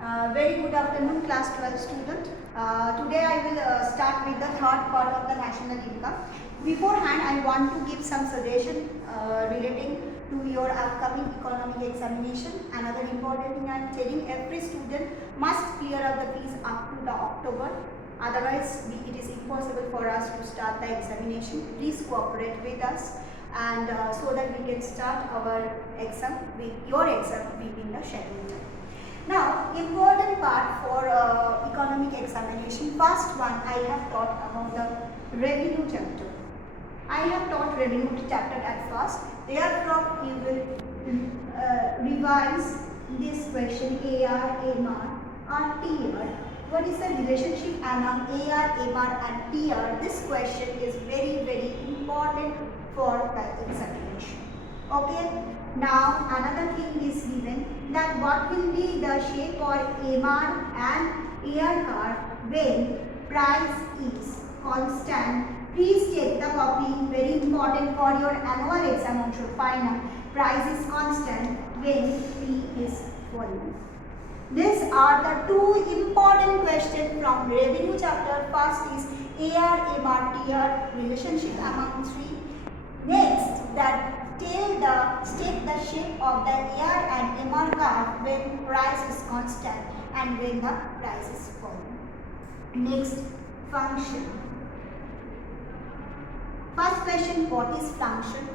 Very good afternoon, class 12 student. Today I will start with the third part of the national income. Beforehand, I want to give some suggestion relating to your upcoming economic examination. Another important thing I am telling, every student must clear up the fees up to the October. Otherwise, it is impossible for us to start the examination. Please cooperate with us, and so that we can start our exam with your exam within the scheduled time. Now, important part for economic examination. First one, I have taught about the revenue chapter. I have taught revenue chapter at first. Therefrom, you will revise this question AR, MR, or TR. What is the relationship among AR, MR, and TR? This question is very important for the examination. Okay. Now another thing is given that what will be the shape or MR and AR curve when price is constant. Please take the copy, very important for your annual exam on final. Price is constant when P is falling. These are the two important questions from revenue chapter. First is AR, MR, TR, relationship among three. Next, that state the shape of the AR and MR curve when price is constant and when the price is falling. Next, function. First question, what is function?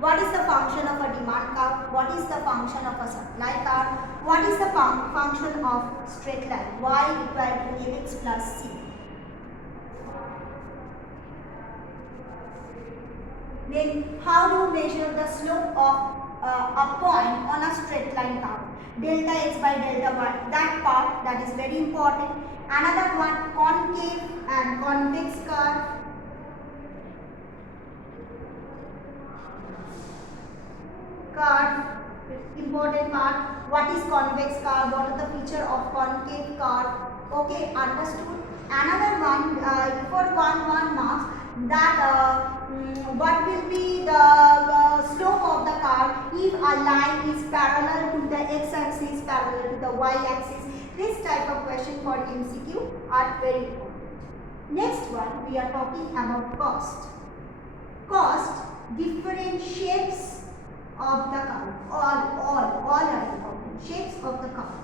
What is the function of a demand curve? What is the function of a supply curve? What is the function of straight line? Y equal to mx plus c. Then how to measure the slope of a point on a straight line curve? Delta x by delta y. That part, that is very important. Another one, concave and convex curve. Important part. What is convex curve? What are the feature of concave curve? Okay, understood. Another one, for 1 marks, that what will be the slope of the curve if a line is parallel to the x-axis, parallel to the y-axis. This type of question for MCQ are very important. Next one, we are talking about cost. Cost, different shapes of the curve. All are important. Shapes of the curve.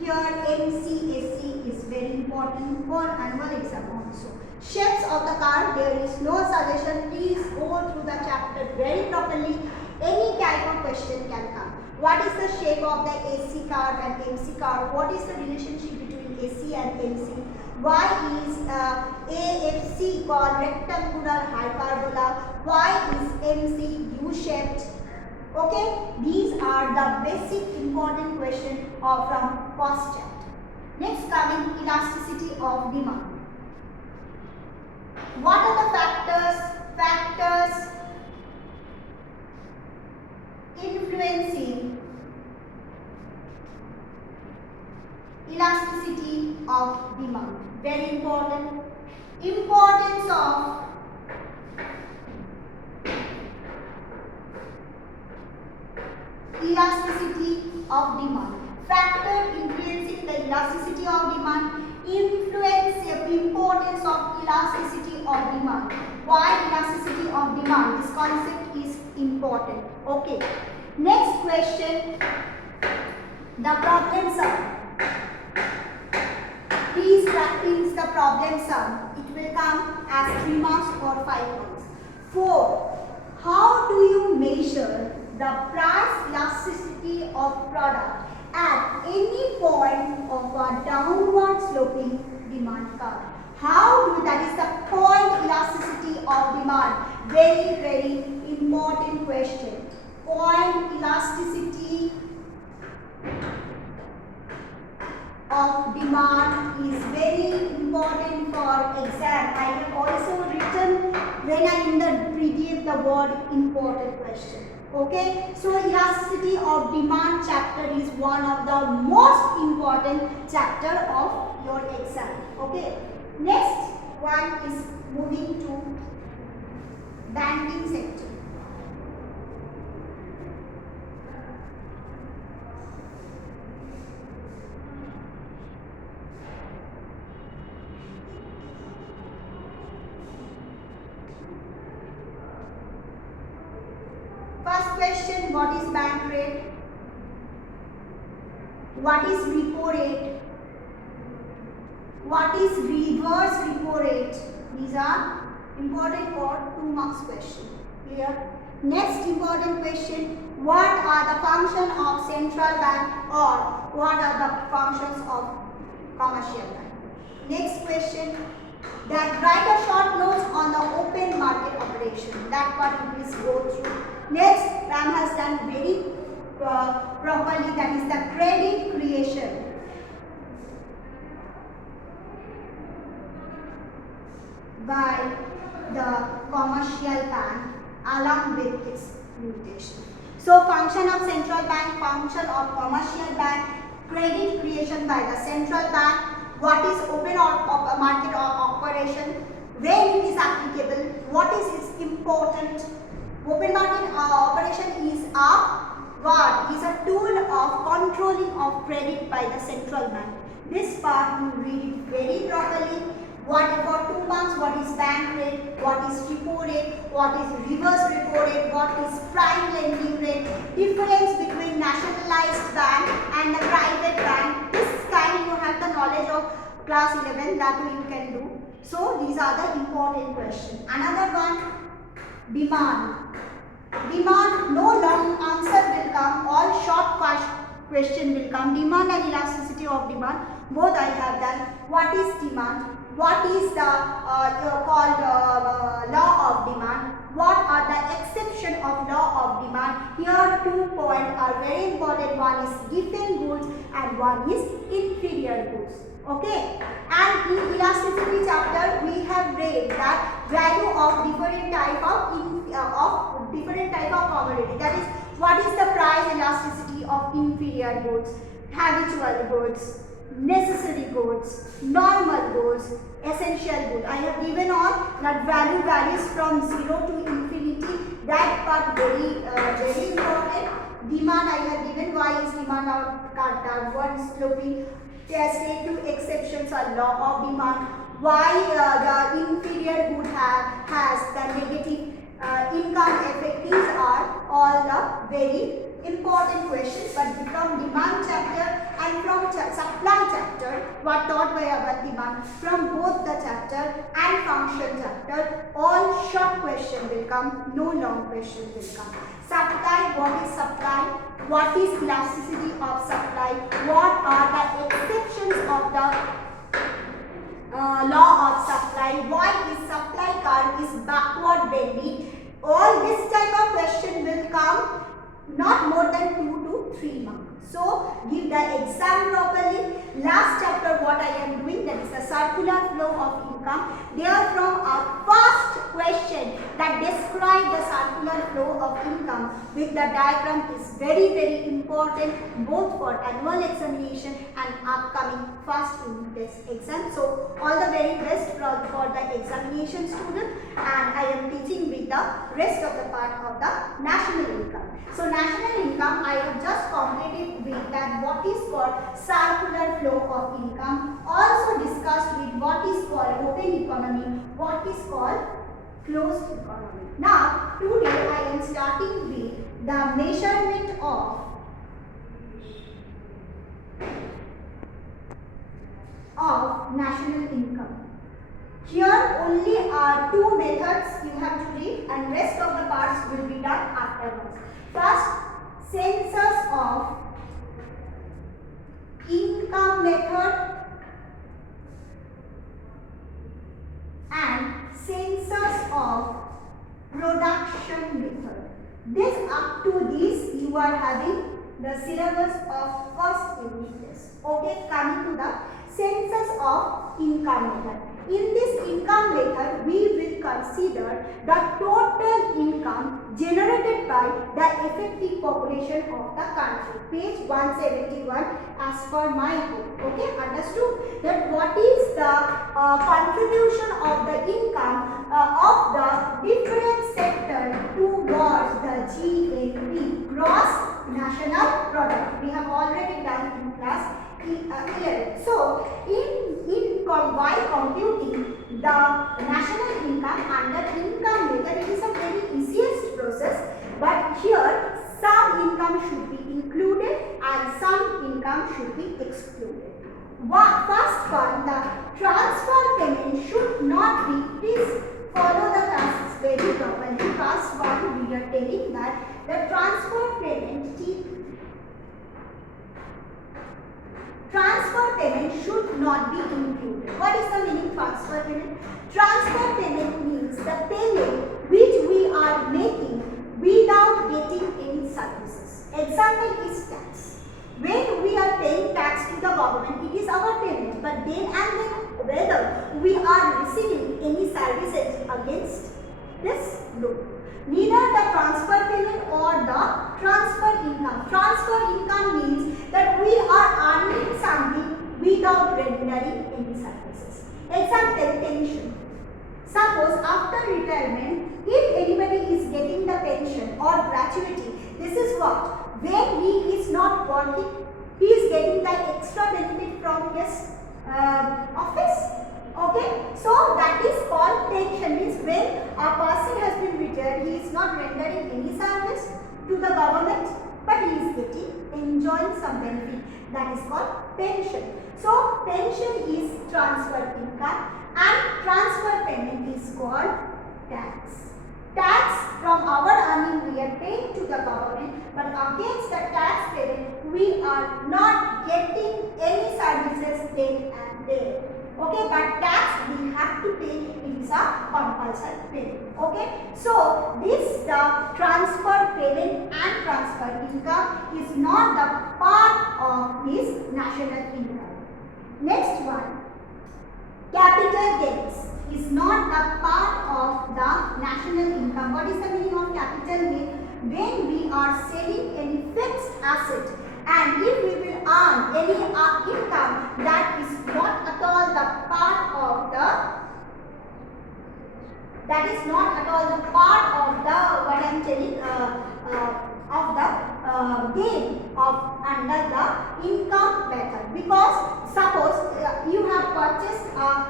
Here MCSE is very important for annual exam also. Shapes of the curve, there is no suggestion. Please go through the chapter very properly. Any type of question can come. What is the shape of the AC curve and MC curve? What is the relationship between AC and MC? Why is AFC called rectangular hyperbola? Why is MC U-shaped? Okay, these are the basic important questions from cost chapter. Next coming, elasticity of demand. What are the factors influencing elasticity of demand? Very important. Importance of elasticity of demand. Factor influencing the elasticity of demand. Influence importance of elasticity of demand. Why elasticity of demand? This concept is important. Okay. Next question. The problem sum. Please practice the problem sum. It will come as 3 marks or 5 marks. 4. How do you measure the price elasticity of product at any point of a downward sloping demand curve? That is the point elasticity of demand. Very important question. Point elasticity of demand is very important for exam. I have also written when I in the PDF the word important question. Okay, so elasticity of demand chapter is one of the most important chapter of your exam. Okay, next one is moving to banking sector. question, what is bank rate? What is repo rate? What is reverse repo rate? These are important for 2 marks question. Clear? Next important question, what are the functions of central bank or what are the functions of commercial bank? Next question, that write a short notes on the open market operation. That part we will go through. Next, Ram has done very properly, that is the credit creation. By the commercial bank along with its limitation. So function of central bank, function of commercial bank, credit creation by the central bank, what is open or market or operation, when it is applicable, what is its important. Open market operation is a tool of controlling of credit by the central bank. This part you read it very properly. What for 2 marks, what is bank rate, what is repo rate, what is reverse repo rate, what is prime lending rate, difference between nationalized bank and the private bank. This kind you have the knowledge of class 11, that way you can do. So these are the important questions. Another one, demand. Demand, no long answer will come, all short question will come. Demand and elasticity of demand, both I have done. What is demand? What is the called law of demand? What are the exception of law of demand? Here 2 points are very important. One is given goods and one is inferior goods. Okay. And in elasticity chapter we have read that value of different type of commodity. That is, what is the price elasticity of inferior goods, habitual goods, necessary goods, normal goods, essential goods. I have given on that value varies from 0 to infinity. That part very important. Demand I have given. Why is demand one sloping? State 2 exceptions are law of demand. Why the inferior good has the negative income effect? These are all the very important questions, but from demand chapter and from supply chapter, what taught by our demand, from both the chapter and function chapter, all short question will come, no long question will come. Supply, what is supply? What is elasticity of supply? What are the exceptions of the law of supply? Why is supply curve is backward bending? All this type of question will come, not more than 2 to 3 marks. So give the exam properly. Last chapter what I am doing, that is the circular flow of income. Therefrom a first question that describe the circular flow of income with the diagram is very important, both for annual examination and upcoming first unit test exam. So all the very best for the examination student, and I am teaching with the rest of the part of the national income. So national income I have just completed with that what is called circular flow of income, also discussed with what is called open economy, what is called closed economy. Now today I am starting with the measurement of national income. Here only are 2 methods you have to read, and rest of the parts will be done afterwards. First, census of income method and census of production method. This up to this you are having the syllabus of first unit test. Okay, coming to the census of income method. In this income method, we will consider the total income generated by the effective population of the country. Page 171 as per my book. Okay, understood? That what is the contribution of the income of the different sector towards the GNP, gross national product. We have already done in class 11. So, while computing the national income under income method, it is a very easiest process. But here, some income should be included and some income should be excluded. First one, the transfer payment should not be, please follow the tasks very properly. First one, we are telling that the transfer payment should not be included. What is the meaning transfer payment? Transfer payment means the payment which we are making without getting any services. Example is tax. When we are paying tax to the government, it is our payment. But then and then whether we are receiving any services against this? No. Neither the transfer payment or the transfer income. Transfer income means that we are earning something without rendering any services. Example, pension. Suppose after retirement, if anybody is getting the pension or gratuity, this is what? When he is not working, he is getting the extra benefit from his office. Okay, so that is called pension. Means when a person has been retired, he is not rendering any service to the government, but he is enjoying some benefit. That is called pension. So pension is transfer income and transfer payment is called tax. Tax from our earning we are paying to the government, but against the tax payment we are not getting any services then and there. Okay, but tax we have to pay, it is a compulsory payment. Okay, so this the transfer payment and transfer income is not the part of this national income. Next one, capital gains is not the part of the national income. What is the meaning of capital gain? When we are selling any fixed asset and if we will earn any income that is not at all the part of the what I am telling of the gain of under the income method. Because suppose you have purchased an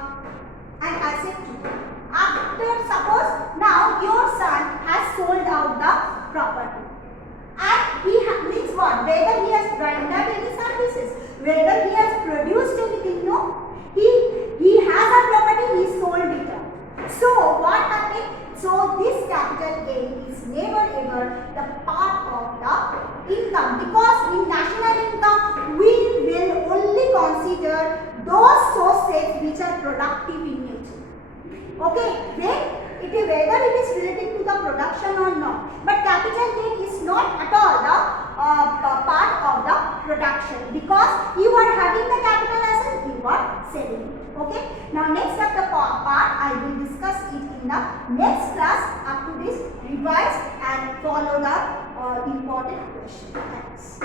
asset today. After suppose now your son has sold out the property. And he means what? Whether he has rendered any services, whether he has produced anything, no. He has a property, he sold it out. So what happened? So this capital gain is never ever the part of the income, because in national income we will only consider those sources which are productive in nature. Okay, whether it is related to the production or not. But capital gain is not at all the part of the production, because you are having the capital asset, you are selling it. Okay. Now next up the part I will discuss it in the next class. Up to this, revise and follow the important question. Thanks.